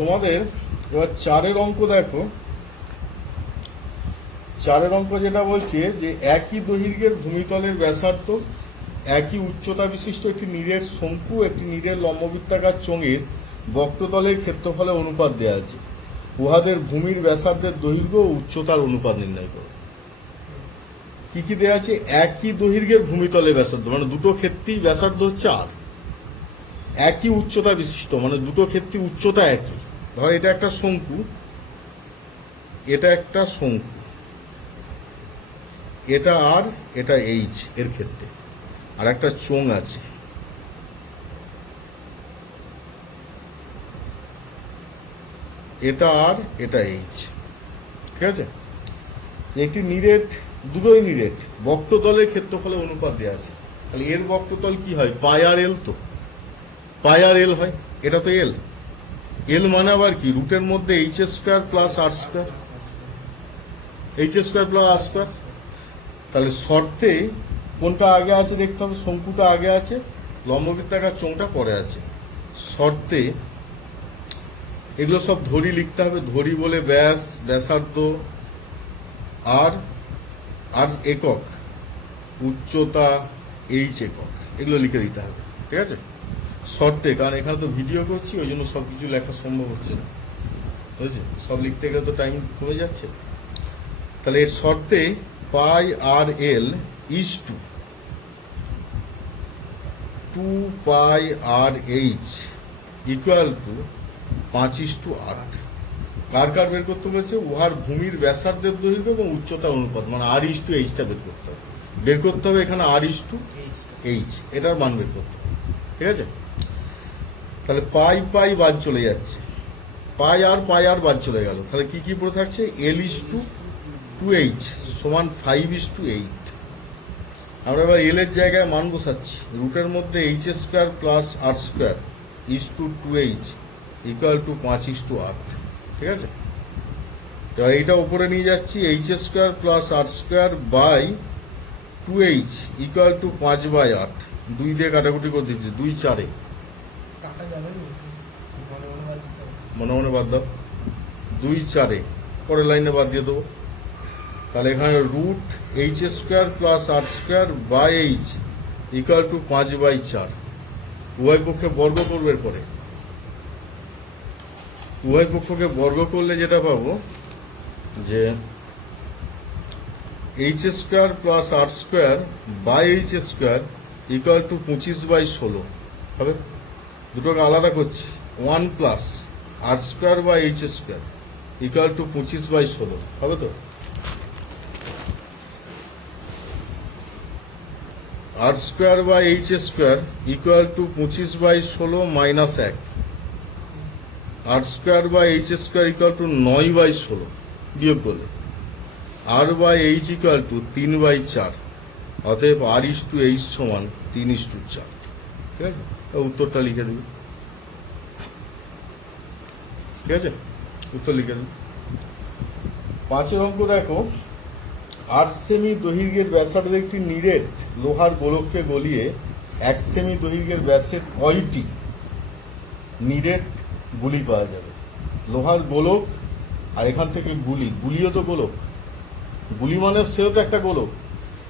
তোমাদের এবার চারের অঙ্ক দেখো। চারের অঙ্ক যেটা বলছে যে একই দৈর্ঘ্যের ভূমিতলের ব্যাসার্ধ, একই উচ্চতা বিশিষ্ট একটি নিরেট শঙ্কু একটি নিরেট লম্ববৃত্তাকার চোঙের বক্রতলের ক্ষেত্রফলের অনুপাত দেওয়া আছে। উহাদের ভূমির ব্যাসার্ধের দৈর্ঘ্য ও উচ্চতার অনুপাত নির্ণয় করো। কি কি দেওয়া আছে? একই দৈর্ঘ্যের ভূমিতলের ব্যাসার্ধ, মানে দুটো ক্ষেত্রেই ব্যাসার্ধ হচ্ছে আর। একই উচ্চতা বিশিষ্ট, মানে দুটো ক্ষেত্রে উচ্চতা একই। ধর এটা একটা শঙ্কু, এটা একটা শঙ্কু, এটা আর এটা এইচ এর ক্ষেত্রে, আর একটা চোঙ আছে। এটা আর এটা এইচ, ঠিক আছে। একটি নিরেট, দুটোই নিরেট, বক্রতলের ক্ষেত্রফলে অনুপাত দেওয়া আছে। তাহলে এর বক্রতল কি হয়? পাই আর এল, তো পাই আর এল হয়, এটা তো এল। এল মানে আবার কি? রুটের মধ্যে h square plus r square, H square plus r square. তাহলে শর্তে কোনটা আগে আছে দেখতে হবে, শঙ্কুটা আগে আছে, লম্ববৃত্তাকার চোঙটা পরে আছে। শর্তে এগুলো সব ধরি লিখতে হবে। ধরি বলে ব্যাস, ব্যাসার্ধ, আর আর একক, উচ্চতা এইচ একক, এগুলো লিখে দিতে হবে, ঠিক আছে। শর্তে, কারণ এখানে তো ভিডিও করছি, ওই জন্য সবকিছু লেখা সম্ভব হচ্ছে না, বুঝেছি। সব লিখতে গেলে তো টাইম কমে যাচ্ছে। তাহলে এর শর্তে pi r l is to 2 pi r h equal to 5:8। কার কার বের করতে বলেছে? উহার ভূমির ব্যাসার্ধের দৈর্ঘ্য এবং উচ্চতার অনুপাত, মানে আর ইজ টু এইচটা বের করতে হবে। বের করতে হবে এখানে আর ইজ টু এইচ, এটার মান বের করতে হবে, ঠিক আছে। তাহলে পাই পাই বাদ চলে যাচ্ছে, পাই আর বাদ চলে গেল। তাহলে কি কি পড়ে থাকছে? এল ইজ টু 2h সমান 5:8। আমরা এবার এল এর জায়গায় মান বসাচ্ছি। রুটের মধ্যে h square plus r square is to 2h equal to 5:8, ঠিক আছে। এবার এইটা উপরে নিয়ে যাচ্ছি, h square plus r square by 2h equal to 5/8। 2 দিয়ে কাটাকুটি করে দিচ্ছি, 2 4-এ, মনে মনে বাদ দাও, 2 4-এ, পরের লাইনে বাদ দিয়ে দেবো। তাহলে এখানে root h square plus r square by h equal to 5/4। উভয় পক্ষে বর্গ করবে পরে, উভয় পক্ষকে বর্গ করলে যেটা পাবো যে h square plus r square by h square equal to 25/16 হবে। দুটোকে আলাদা করছি, 1 plus r square by h square equal to 25/16 হবে। তো r square by h square equal to 25/16 minus 1। R square by h square equal to 9/16 বিয়োগ করলে r by h equal to 3/4। অতএব আর is two H সমান 3:4, ঠিক আছে। উত্তরটা লিখে দেবে, ঠিক আছে, উত্তর লিখে দেবে। 5 অঙ্ক দেখো। 8 সেমি দৈর্ঘ্যের ব্যাসার্ধের একটি নিরেট লোহার গোলককে গলিয়ে 1 সেমি দৈর্ঘ্যের ব্যাসের কয়টি নিরেট গুলি পাওয়া যাবে? লোহার গোলক আর এখান থেকে গুলি, গুলিও তো গোলক, গুলি মানে সেও তো একটা গোলক।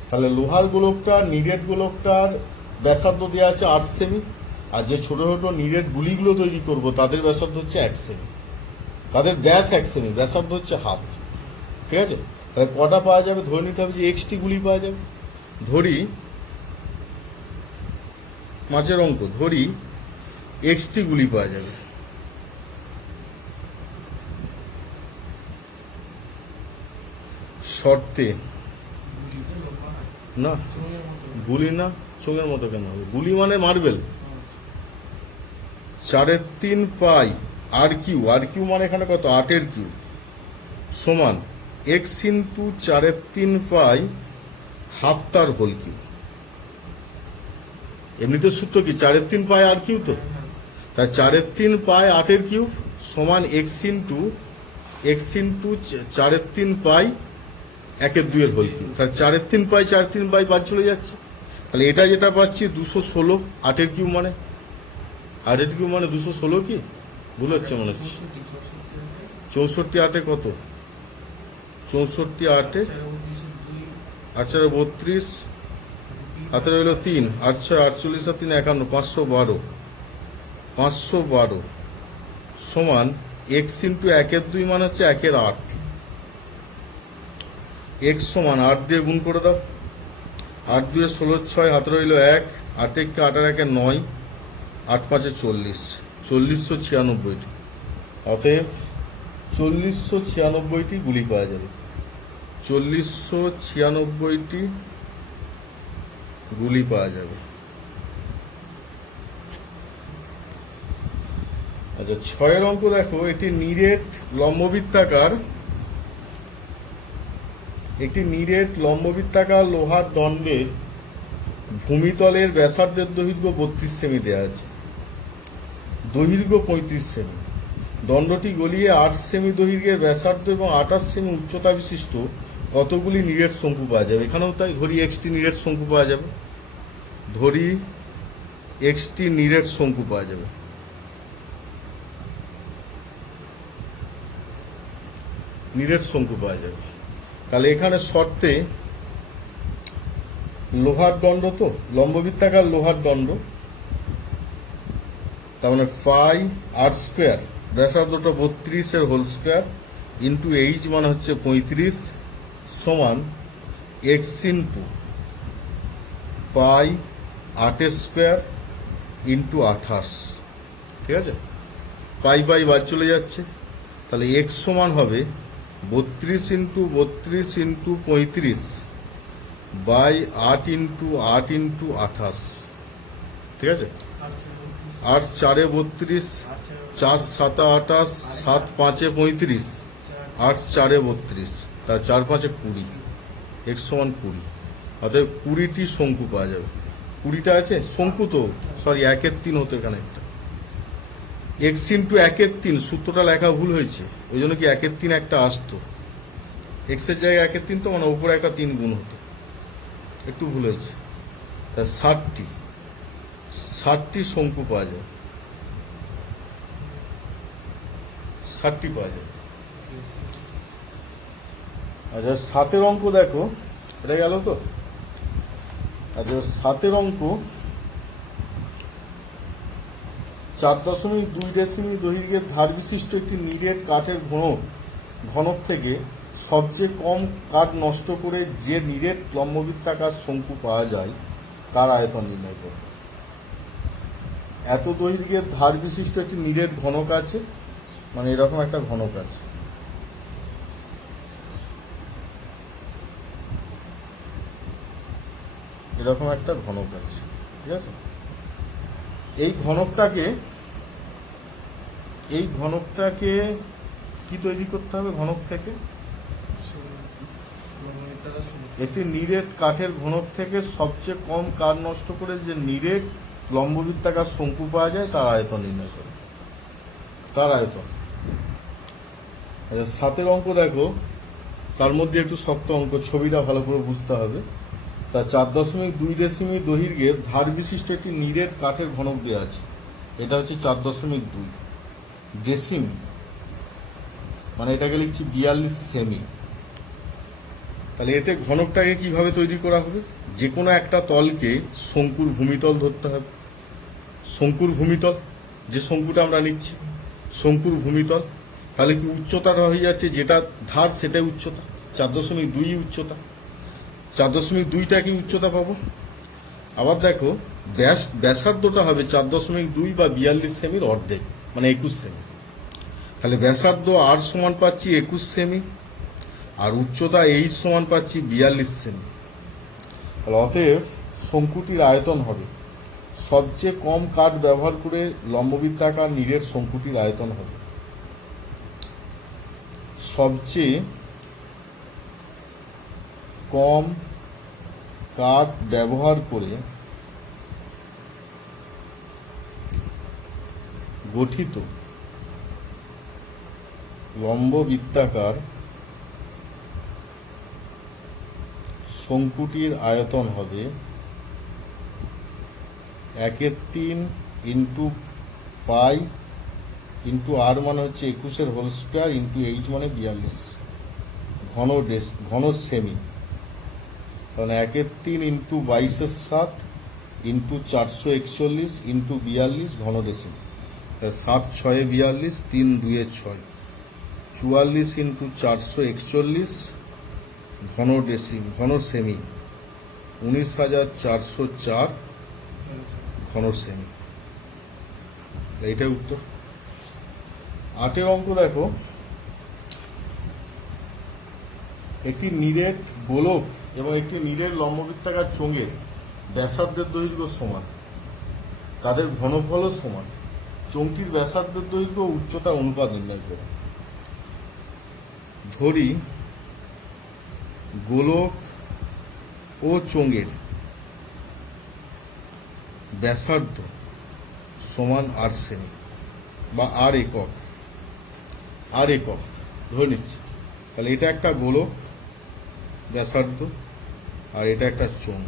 তাহলে লোহার গোলকটা, নিরেট গোলকটার ব্যাসার্ধ দেওয়া আছে 8 সেমি, আর যে ছোট ছোট নিরেট গুলিগুলো তৈরি করব তাদের ব্যাসার্ধ হচ্ছে 1 সেমি, তাদের ব্যাস 1 সেমি, ব্যাসার্ধ হচ্ছে হাফ, ঠিক আছে। তাহলে কটা পাওয়া যাবে? ধরে নিতে হবে যে এক্সটি গুলি পাওয়া যাবে। ধরি 5 অঙ্ক, ধরি এক্সটি গুলি পাওয়া যাবে। শর্তে না, গুলি না, চোঙের মতো কেন হবে? গুলি মানে মার্বেল। 4/3 পাই আর কিউ, আর কিউ মানে এখানে কত? 8-এর কিউ সমান এক্স ইন্টু 4/3 পাই হাফ তার হোল কিউ। এমনিতে সূত্র কি? 4/3 পাই আর কিউ, তো তাই 4/3 পাই 8-এর কিউব সমান এক্স ইন্টু 4/3 পাই 1/2 হোল কিউব। তাহলে 4/3 পাই 4/3 পাই বাদ চলে যাচ্ছে। তাহলে এটা যেটা পাচ্ছি 216, 8-এর কিউব মানে 8-এর কিউব মানে 216 কি ভুল হচ্ছে মনে হচ্ছে। 64 8 কত? 64 8 8 32, হাতে রইল 3, 8 6 48 আর 3 51, 512। 512 সমান x ইন্টু 1/2 মান হচ্ছে 1/8। x সমান 8 দিয়ে গুণ করে দাও। 8 2 16 6, হাতে রইল 1, 8 1 8 আর 1 9, 8 5 40, 4096টি। অতএব 4096টি গুলি পাওয়া যাবে। 4096টি গুলি পাওয়া যাবে। আচ্ছা, 6 অঙ্ক দেখো। একটি নিরেট লম্ববৃত্তাকার লোহার দণ্ডের ভূমিতলের ব্যাসার্ধের দৈর্ঘ্য 32 সেমি দেওয়া আছে, দৈর্ঘ্য 35 সেমি। দণ্ডটি গলিয়ে 8 সেমি দৈর্ঘ্যের ব্যাসার্ধ এবং 28 সেমি উচ্চতা বিশিষ্ট কতগুলি নিরেট শঙ্কু পাওয়া যাবে? এখানেও তাই, ধরি এক্সটি নিরেট শঙ্কু পাওয়া যাবে। ধরি এক্সটি নিরেট শঙ্কু পাওয়া যাবে। নিরেট শঙ্কু পাওয়া যাবে। তাহলে এখানে শর্তে লোহার দণ্ড, তো লম্ববৃত্তাকার লোহার দণ্ড, তার মানে পাই আর স্কোয়ার, ব্যাসার্ধটা 32 এর হোল স্কোয়ার ইন্টু এইচ মানে হচ্ছে 35 সমান এক্স ইন্টু পাই 8 স্কোয়ার ইন্টু 28। ঠিক আছে, পাই পাই বাদ চলে যাচ্ছে। তাহলে এক্স সমান হবে 32 into 32 into 35 by 8 into 8 into 28। ঠিক আছে, 8 4 32, 4 7 28, 7 5 35, 8 4 32, তার 4 5 20, এক্স সমান 20। অতএব 20টি শঙ্কু পাওয়া যাবে। 20টা আছে শঙ্কু, তো সরি 1/3 হতো এখানে একটা। এক্স ইন্টু 1/3, সূত্রটা লেখা ভুল হয়েছে, ওই জন্য কি 1/3 একটা আসতো, এক্স এর জায়গায় 1/3, তো মানে উপরে একটা 3 গুণ হতো, একটু ভুল হয়েছে। 60টি শঙ্কু পাওয়া যায়, 60টি পাওয়া যায়। আচ্ছা, 7 অঙ্ক দেখো, এটা গেল তো। আচ্ছা, 7 অঙ্ক 4.2 ডেসিমি দৈর্ঘ্যের ধার বিশিষ্ট একটি নিরেট কাঠের ঘনক থেকে সবচেয়ে কম কাঠ নষ্ট করে যে নিরেট লম্ববৃত্তাকার শঙ্কু পাওয়া যায় তার আয়তন নির্ণয় করো। এত দৈর্ঘ্যের ধার বিশিষ্ট একটি নিরেট ঘনক আছে, মানে এরকম একটা ঘনক আছে। এরকম একটা ঘনক আছে, ঠিক আছে। এই ঘনকটাকে কি তৈরি করতে হবে? ঘনক থেকে একটি নিরেট কাঠের ঘনক থেকে সবচেয়ে কম কাঠ নষ্ট করে যে নিরেট লম্ববৃত্তাকার শঙ্কু পাওয়া যায় তার আয়তন নির্ণয় করে, তার আয়তন। 7 অঙ্ক দেখো, তার মধ্যে একটু শক্ত অঙ্ক, ছবিটা ভালো করে বুঝতে হবে। তা 4.2 ডেসিমি দৈর্ঘ্যের ধার বিশিষ্ট একটি নিরেট কাঠের ঘনক দেওয়া আছে। এটা হচ্ছে 4.2 ডেসিমি, মানে এটাকে লিখছি 42 সেমি। তাহলে এতে ঘনকটাকে কিভাবে তৈরি করা হবে? যে কোনো একটা তলকে শঙ্কুর ভূমিতল ধরতে হবে। শঙ্কুর ভূমিতল, যে শঙ্কুটা আমরা নিচ্ছি, শঙ্কুর ভূমিতল। তাহলে কি উচ্চতাটা হয়ে যাচ্ছে, যেটা ধার সেটাই উচ্চতা, 4.2 উচ্চতা। 4.2টা কি উচ্চতা পাবো। আবার দেখো, ব্যাসার্ধটা হবে 4.2 বা 42 সেমির অর্ধেক, মানে 21 সেমি। তাহলে ব্যাসার্ধ আর সমান পাচ্ছি 21 সেমি, আর উচ্চতা এই সমান পাচ্ছি 42 সেমি। তাহলে অতএব শঙ্কুটির আয়তন হবে, সবচেয়ে কম কাঠ ব্যবহার করে লম্ববৃত্তাকার নিরেট শঙ্কুটির আয়তন হবে সবচেয়ে কম কাঠ ব্যবহার করে গঠিত লম্ববৃত্তাকার শঙ্কুটির আয়তন হবে 1/3 ইন্টু পাই ইন্টু আর মানে হচ্ছে 21 হোল স্কোয়ার ইন্টু এইচ মানে 42 ঘন সেমি, কারণ 1/3 ইন্টু 22/7 ইন্টু 441 ইন্টু 42 ঘন ডেসিমি, 7 6 42, 3 2 6, 44 ইন্টু 441 ঘন সেমি, 19,404 ঘন সেমি। এইটাই উত্তর। 8 অঙ্ক দেখো, একটি নিরেট গোলক এবং একটি নিরেট লম্ববৃত্তাকার চোঙের ব্যাসার্ধের দৈর্ঘ্য সমান, তাদের ঘনফলও সমান। চোঙটির ব্যাসার্ধের দৈর্ঘ্য ও উচ্চতার অনুপাত নির্ণয় করো। ধরি গোলক ও চোঙের ব্যাসার্ধ সমান আর সেমি বা আর একক, ধরে নিচ্ছি। তাহলে এটা একটা গোলক ব্যাসার্ধ আর এটা একটা চোঙ,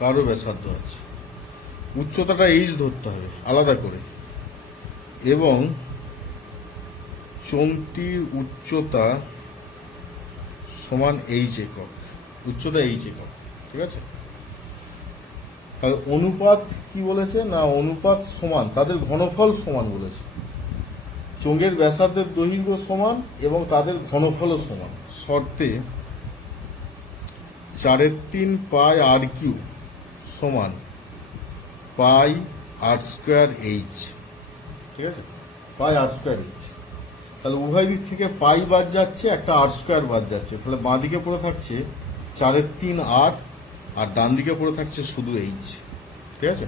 কারো ব্যাসার্ধ আছে, উচ্চতাটা এইচ ধরতে হবে আলাদা করে, এবং চোঙটির উচ্চতা সমান এইচ একক, উচ্চতা এইচ একক, ঠিক আছে। তাহলে অনুপাত কি বলেছে না, অনুপাত সমান, তাদের ঘনফল সমান বলেছে। চোঙের ব্যাসার্ধের দৈর্ঘ্য সমান এবং তাদের ঘনফলও সমান, শর্তে 4/3 পাই আর কিউ সমান পাই আর স্কোয়ার এইচ, ঠিক আছে, পাই আর স্কোয়ার এইচ। তাহলে উভয় দিক থেকে পাই বাদ যাচ্ছে, একটা আর স্কোয়ার বাদ যাচ্ছে, তাহলে বাঁ দিকে পড়ে থাকছে 4/3 আর, আর ডান দিকে পড়ে থাকছে শুধু এইচ, ঠিক আছে।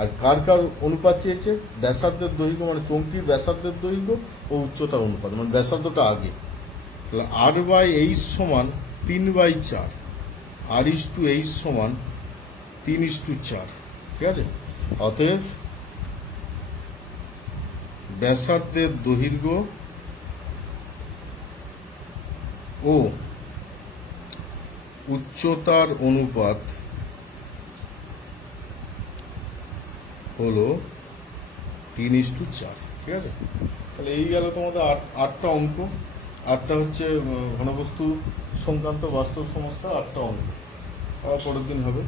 আর কার কার অনুপাত চেয়েছে, ব্যাসার্ধের দৈর্ঘ্য মানে চোঙটির ব্যাসার্ধের দৈর্ঘ্য ও উচ্চতার অনুপাত, মানে ব্যাসার্ধটা আগে। তাহলে আর বাই এইচ সমান 3/4, আর ইস টু এইচ সমান 3:4, ঠিক আছে। অতএব ব্যাসার্ধের দৈর্ঘ্য ও উচ্চতার অনুপাত হলো 3:4, ঠিক আছে। তাহলে এই গেল তোমাদের 8টা অঙ্ক। 8টা হচ্ছে ঘনবস্তু সংক্রান্ত বাস্তব সমস্যা, 8টা অঙ্ক। আবার পরের দিন হবে।